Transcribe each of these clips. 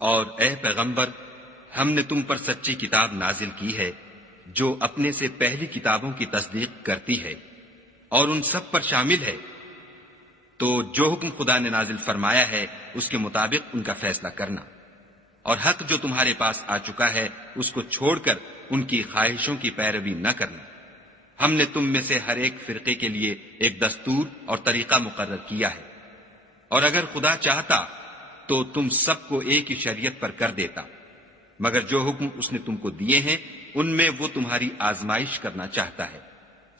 اور اے پیغمبر، ہم نے تم پر سچی کتاب نازل کی ہے جو اپنے سے پہلی کتابوں کی تصدیق کرتی ہے اور ان سب پر شامل ہے، تو جو حکم خدا نے نازل فرمایا ہے اس کے مطابق ان کا فیصلہ کرنا، اور حق جو تمہارے پاس آ چکا ہے اس کو چھوڑ کر ان کی خواہشوں کی پیروی نہ کرنا۔ ہم نے تم میں سے ہر ایک فرقے کے لیے ایک دستور اور طریقہ مقرر کیا ہے، اور اگر خدا چاہتا تو تم سب کو ایک ہی شریعت پر کر دیتا، مگر جو حکم اس نے تم کو دیے ہیں ان میں وہ تمہاری آزمائش کرنا چاہتا ہے،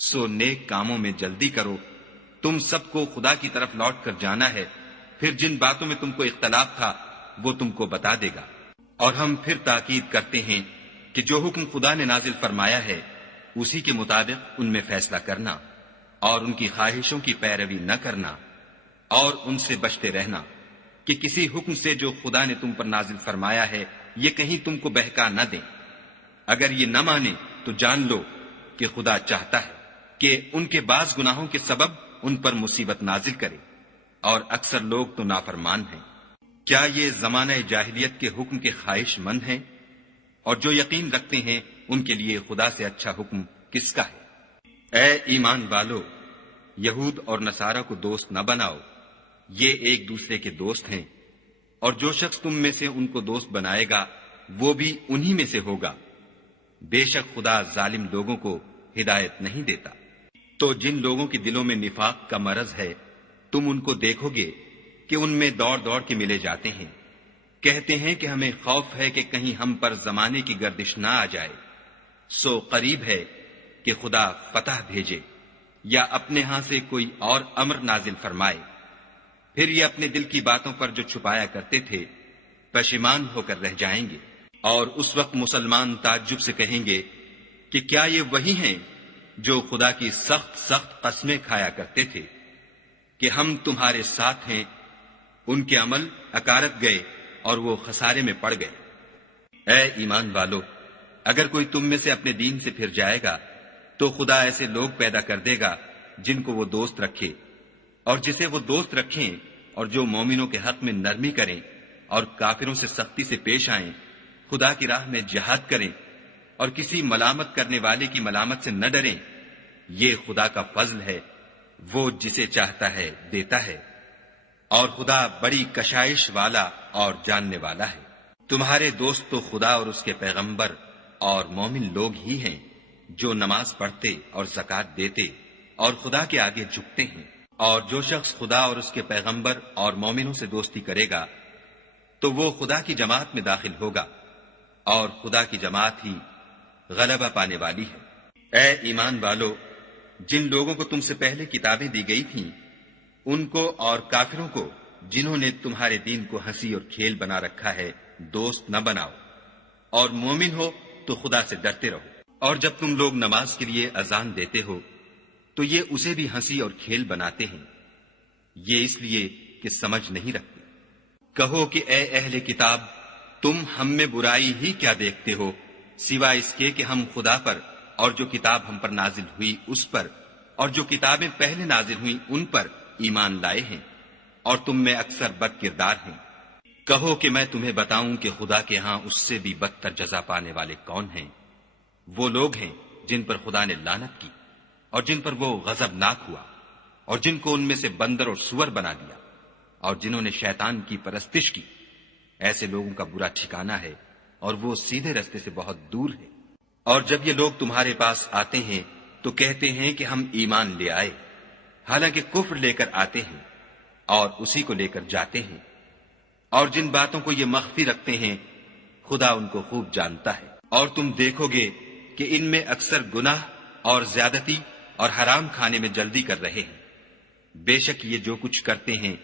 سو نیک کاموں میں جلدی کرو۔ تم سب کو خدا کی طرف لوٹ کر جانا ہے، پھر جن باتوں میں تم کو اختلاف تھا وہ تم کو بتا دے گا۔ اور ہم پھر تاکید کرتے ہیں کہ جو حکم خدا نے نازل فرمایا ہے اسی کے مطابق ان میں فیصلہ کرنا، اور ان کی خواہشوں کی پیروی نہ کرنا، اور ان سے بچتے رہنا کہ کسی حکم سے جو خدا نے تم پر نازل فرمایا ہے یہ کہیں تم کو بہکا نہ دیں۔ اگر یہ نہ مانے تو جان لو کہ خدا چاہتا ہے کہ ان کے بعض گناہوں کے سبب ان پر مصیبت نازل کرے، اور اکثر لوگ تو نافرمان ہیں۔ کیا یہ زمانہ جاہلیت کے حکم کے خواہش مند ہیں؟ اور جو یقین رکھتے ہیں ان کے لیے خدا سے اچھا حکم کس کا ہے؟ اے ایمان والو، یہود اور نصارہ کو دوست نہ بناؤ، یہ ایک دوسرے کے دوست ہیں، اور جو شخص تم میں سے ان کو دوست بنائے گا وہ بھی انہی میں سے ہوگا۔ بے شک خدا ظالم لوگوں کو ہدایت نہیں دیتا۔ تو جن لوگوں کے دلوں میں نفاق کا مرض ہے تم ان کو دیکھو گے کہ ان میں دوڑ دوڑ کے ملے جاتے ہیں، کہتے ہیں کہ ہمیں خوف ہے کہ کہیں ہم پر زمانے کی گردش نہ آ جائے، سو قریب ہے کہ خدا فتح بھیجے یا اپنے ہاں سے کوئی اور امر نازل فرمائے، پھر یہ اپنے دل کی باتوں پر جو چھپایا کرتے تھے پشیمان ہو کر رہ جائیں گے۔ اور اس وقت مسلمان تعجب سے کہیں گے کہ کیا یہ وہی ہیں جو خدا کی سخت سخت قسمیں کھایا کرتے تھے کہ ہم تمہارے ساتھ ہیں؟ ان کے عمل اکارت گئے اور وہ خسارے میں پڑ گئے۔ اے ایمان والو، اگر کوئی تم میں سے اپنے دین سے پھر جائے گا تو خدا ایسے لوگ پیدا کر دے گا جن کو وہ دوست رکھے، اور جسے وہ دوست رکھیں، اور جو مومنوں کے حق میں نرمی کریں اور کافروں سے سختی سے پیش آئیں، خدا کی راہ میں جہاد کریں اور کسی ملامت کرنے والے کی ملامت سے نہ ڈریں۔ یہ خدا کا فضل ہے، وہ جسے چاہتا ہے دیتا ہے، اور خدا بڑی کشائش والا اور جاننے والا ہے۔ تمہارے دوست تو خدا اور اس کے پیغمبر اور مومن لوگ ہی ہیں جو نماز پڑھتے اور زکوٰۃ دیتے اور خدا کے آگے جھکتے ہیں۔ اور جو شخص خدا اور اس کے پیغمبر اور مومنوں سے دوستی کرے گا تو وہ خدا کی جماعت میں داخل ہوگا، اور خدا کی جماعت ہی غلبہ پانے والی ہے۔ اے ایمان والو، جن لوگوں کو تم سے پہلے کتابیں دی گئی تھیں ان کو اور کافروں کو جنہوں نے تمہارے دین کو ہنسی اور کھیل بنا رکھا ہے دوست نہ بناؤ، اور مومن ہو تو خدا سے ڈرتے رہو۔ اور جب تم لوگ نماز کے لیے اذان دیتے ہو تو یہ اسے بھی ہنسی اور کھیل بناتے ہیں، یہ اس لیے کہ سمجھ نہیں رکھتے۔ کہو کہ اے اہل کتاب، تم ہم میں برائی ہی کیا دیکھتے ہو سوائے اس کے کہ ہم خدا پر اور جو کتاب ہم پر نازل ہوئی اس پر اور جو کتابیں پہلے نازل ہوئیں ان پر ایمان لائے ہیں، اور تم میں اکثر بد کردار ہیں۔ کہو کہ میں تمہیں بتاؤں کہ خدا کے ہاں اس سے بھی بدتر جزا پانے والے کون ہیں؟ وہ لوگ ہیں جن پر خدا نے لعنت کی اور جن پر وہ غضبناک ہوا، اور جن کو ان میں سے بندر اور سور بنا دیا، اور جنہوں نے شیطان کی پرستش کی۔ ایسے لوگوں کا برا ٹھکانہ ہے، اور وہ سیدھے رستے سے بہت دور ہے۔ اور جب یہ لوگ تمہارے پاس آتے ہیں تو کہتے ہیں کہ ہم ایمان لے آئے، حالانکہ کفر لے کر آتے ہیں اور اسی کو لے کر جاتے ہیں، اور جن باتوں کو یہ مخفی رکھتے ہیں خدا ان کو خوب جانتا ہے۔ اور تم دیکھو گے کہ ان میں اکثر گناہ اور زیادتی اور حرام کھانے میں جلدی کر رہے ہیں، بے شک یہ جو کچھ کرتے ہیں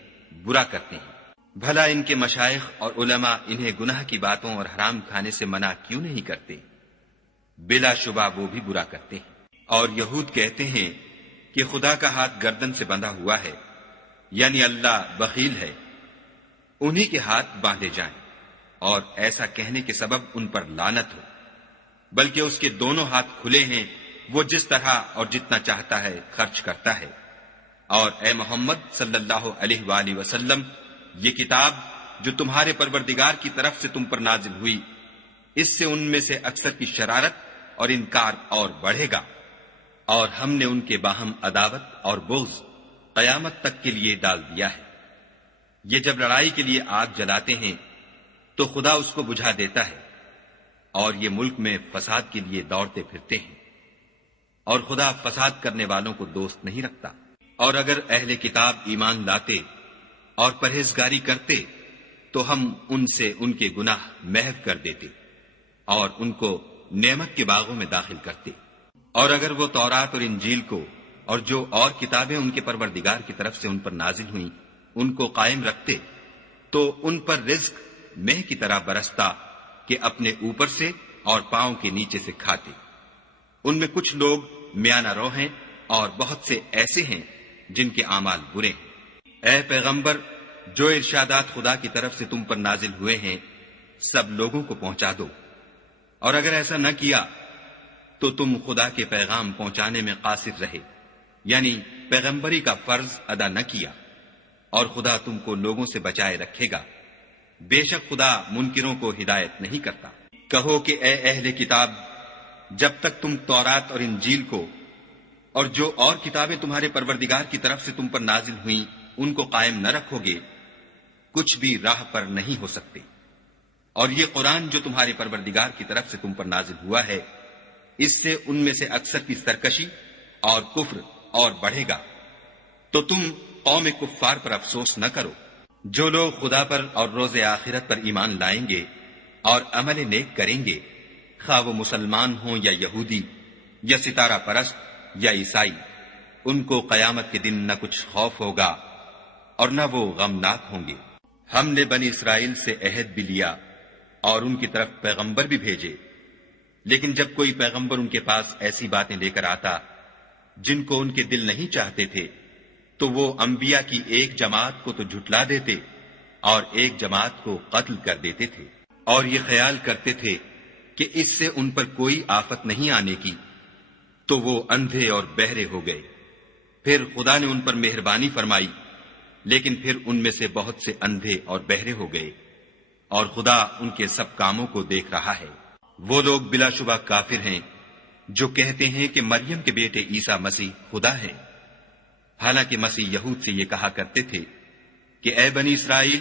برا کرتے ہیں۔ بھلا ان کے مشائخ اور علماء انہیں گناہ کی باتوں اور حرام کھانے سے منع کیوں نہیں کرتے؟ بلا شبہ وہ بھی برا کرتے ہیں۔ اور یہود کہتے ہیں کہ خدا کا ہاتھ گردن سے بندھا ہوا ہے، یعنی اللہ بخیل ہے، انہی کے ہاتھ باندھے جائیں، اور ایسا کہنے کے سبب ان پر لعنت ہو، بلکہ اس کے دونوں ہاتھ کھلے ہیں، وہ جس طرح اور جتنا چاہتا ہے خرچ کرتا ہے۔ اور اے محمد صلی اللہ علیہ وآلہ وسلم، یہ کتاب جو تمہارے پروردگار کی طرف سے تم پر نازل ہوئی، اس سے ان میں سے اکثر کی شرارت اور انکار اور بڑھے گا، اور ہم نے ان کے باہم عداوت اور بغض قیامت تک کے لیے ڈال دیا ہے۔ یہ جب لڑائی کے لیے آگ جلاتے ہیں تو خدا اس کو بجھا دیتا ہے، اور یہ ملک میں فساد کے لیے دوڑتے پھرتے ہیں، اور خدا فساد کرنے والوں کو دوست نہیں رکھتا۔ اور اگر اہل کتاب ایمان لاتے اور پرہیزگاری کرتے تو ہم ان سے ان کے گناہ محو کر دیتے اور ان کو نعمت کے باغوں میں داخل کرتے۔ اور اگر وہ تورات اور انجیل کو اور جو اور کتابیں ان کے پروردگار کی طرف سے ان پر نازل ہوئیں ان کو قائم رکھتے تو ان پر رزق مہ کی طرح برستا کہ اپنے اوپر سے اور پاؤں کے نیچے سے کھاتے۔ ان میں کچھ لوگ میانہ رو ہیں اور بہت سے ایسے ہیں جن کے اعمال برے ہیں۔ اے پیغمبر، جو ارشادات خدا کی طرف سے تم پر نازل ہوئے ہیں سب لوگوں کو پہنچا دو، اور اگر ایسا نہ کیا تو تم خدا کے پیغام پہنچانے میں قاصر رہے، یعنی پیغمبری کا فرض ادا نہ کیا، اور خدا تم کو لوگوں سے بچائے رکھے گا۔ بے شک خدا منکروں کو ہدایت نہیں کرتا۔ کہو کہ اے اہل کتاب، جب تک تم تورات اور انجیل کو اور جو اور کتابیں تمہارے پروردگار کی طرف سے تم پر نازل ہوئیں ان کو قائم نہ رکھو گے کچھ بھی راہ پر نہیں ہو سکتے۔ اور یہ قرآن جو تمہارے پروردگار کی طرف سے تم پر نازل ہوا ہے اس سے ان میں سے اکثر کی سرکشی اور کفر اور بڑھے گا، تو تم قوم کفار پر افسوس نہ کرو۔ جو لوگ خدا پر اور روز آخرت پر ایمان لائیں گے اور عمل نیک کریں گے، خواہ وہ مسلمان ہوں یا یہودی یا ستارہ پرست یا عیسائی، ان کو قیامت کے دن نہ کچھ خوف ہوگا اور نہ وہ غمناک ہوں گے۔ ہم نے بنی اسرائیل سے عہد بھی لیا اور ان کی طرف پیغمبر بھی بھیجے، لیکن جب کوئی پیغمبر ان کے پاس ایسی باتیں لے کر آتا جن کو ان کے دل نہیں چاہتے تھے تو وہ انبیاء کی ایک جماعت کو تو جھٹلا دیتے اور ایک جماعت کو قتل کر دیتے تھے، اور یہ خیال کرتے تھے کہ اس سے ان پر کوئی آفت نہیں آنے کی، تو وہ اندھے اور بہرے ہو گئے۔ پھر خدا نے ان پر مہربانی فرمائی، لیکن پھر ان میں سے بہت سے اندھے اور بہرے ہو گئے، اور خدا ان کے سب کاموں کو دیکھ رہا ہے۔ وہ لوگ بلا شبہ کافر ہیں جو کہتے ہیں کہ مریم کے بیٹے عیسیٰ مسیح خدا ہے، حالانکہ مسیح یہود سے یہ کہا کرتے تھے کہ اے بنی اسرائیل،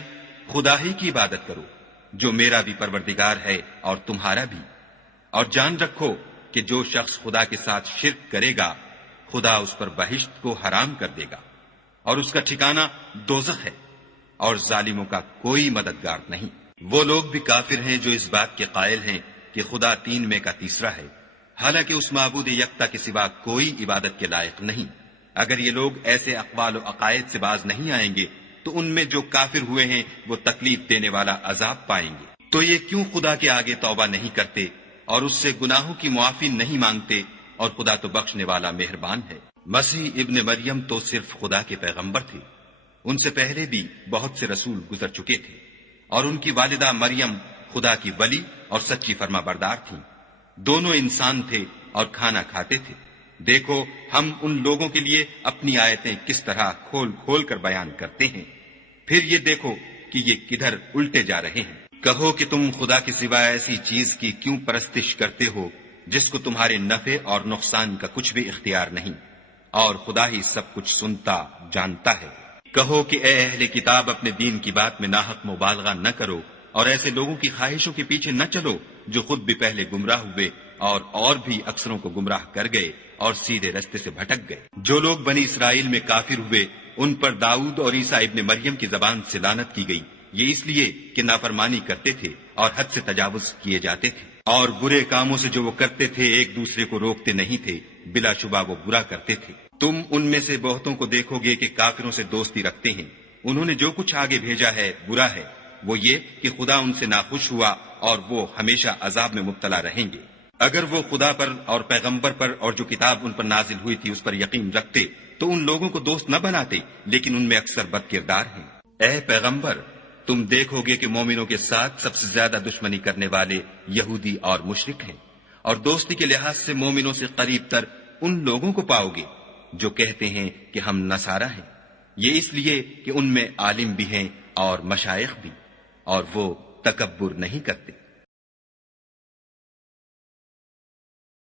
خدا ہی کی عبادت کرو جو میرا بھی پروردگار ہے اور تمہارا بھی، اور جان رکھو کہ جو شخص خدا کے ساتھ شرک کرے گا خدا اس پر بہشت کو حرام کر دے گا، اور اس کا ٹھکانہ دوزخ ہے، اور ظالموں کا کوئی مددگار نہیں۔ وہ لوگ بھی کافر ہیں جو اس بات کے قائل ہیں کہ خدا تین میں کا تیسرا ہے، حالانکہ اس معبود یکتا کے سوا کوئی عبادت کے لائق نہیں۔ اگر یہ لوگ ایسے اقوال و عقائد سے باز نہیں آئیں گے تو ان میں جو کافر ہوئے ہیں وہ تکلیف دینے والا عذاب پائیں گے۔ تو یہ کیوں خدا کے آگے توبہ نہیں کرتے اور اس سے گناہوں کی معافی نہیں مانگتے، اور خدا تو بخشنے والا مہربان ہے۔ مسیح ابن مریم تو صرف خدا کے پیغمبر تھے، ان سے پہلے بھی بہت سے رسول گزر چکے تھے، اور ان کی والدہ مریم خدا کی ولی اور سچی فرما بردار تھیں۔ دونوں انسان تھے اور کھانا کھاتے تھے۔ دیکھو ہم ان لوگوں کے لیے اپنی آیتیں کس طرح کھول کھول کر بیان کرتے ہیں، پھر یہ دیکھو کہ یہ کدھر الٹے جا رہے ہیں۔ کہو کہ تم خدا کے سوا ایسی چیز کی کیوں پرستش کرتے ہو جس کو تمہارے نفع اور نقصان کا کچھ بھی اختیار نہیں، اور خدا ہی سب کچھ سنتا جانتا ہے۔ کہو کہ اے اہل کتاب، اپنے دین کی بات میں ناحق مبالغہ نہ کرو اور ایسے لوگوں کی خواہشوں کے پیچھے نہ چلو جو خود بھی پہلے گمراہ ہوئے اور بھی اکثروں کو گمراہ کر گئے اور سیدھے رستے سے بھٹک گئے۔ جو لوگ بنی اسرائیل میں کافر ہوئے ان پر داؤد اور عیسیٰ ابن مریم کی زبان سے لعنت کی گئی، یہ اس لیے کہ نافرمانی کرتے تھے اور حد سے تجاوز کیے جاتے تھے، اور برے کاموں سے جو وہ کرتے تھے ایک دوسرے کو روکتے نہیں تھے، بلا شبہ وہ برا کرتے تھے۔ تم ان میں سے بہتوں کو دیکھو گے کہ کافروں سے دوستی رکھتے ہیں، انہوں نے جو کچھ آگے بھیجا ہے برا ہے، وہ یہ کہ خدا ان سے ناخوش ہوا اور وہ ہمیشہ عذاب میں مبتلا رہیں گے۔ اگر وہ خدا پر اور پیغمبر پر اور جو کتاب ان پر نازل ہوئی تھی اس پر یقین رکھتے تو ان لوگوں کو دوست نہ بناتے، لیکن ان میں اکثر بد کردار ہیں۔ اے پیغمبر، تم دیکھو گے کہ مومنوں کے ساتھ سب سے زیادہ دشمنی کرنے والے یہودی اور مشرک ہیں، اور دوستی کے لحاظ سے مومنوں سے قریب تر ان لوگوں کو پاؤ گے جو کہتے ہیں کہ ہم نصارہ ہیں، یہ اس لیے کہ ان میں عالم بھی ہیں اور مشائخ بھی۔ اور وہ تکبر نہیں کرتے.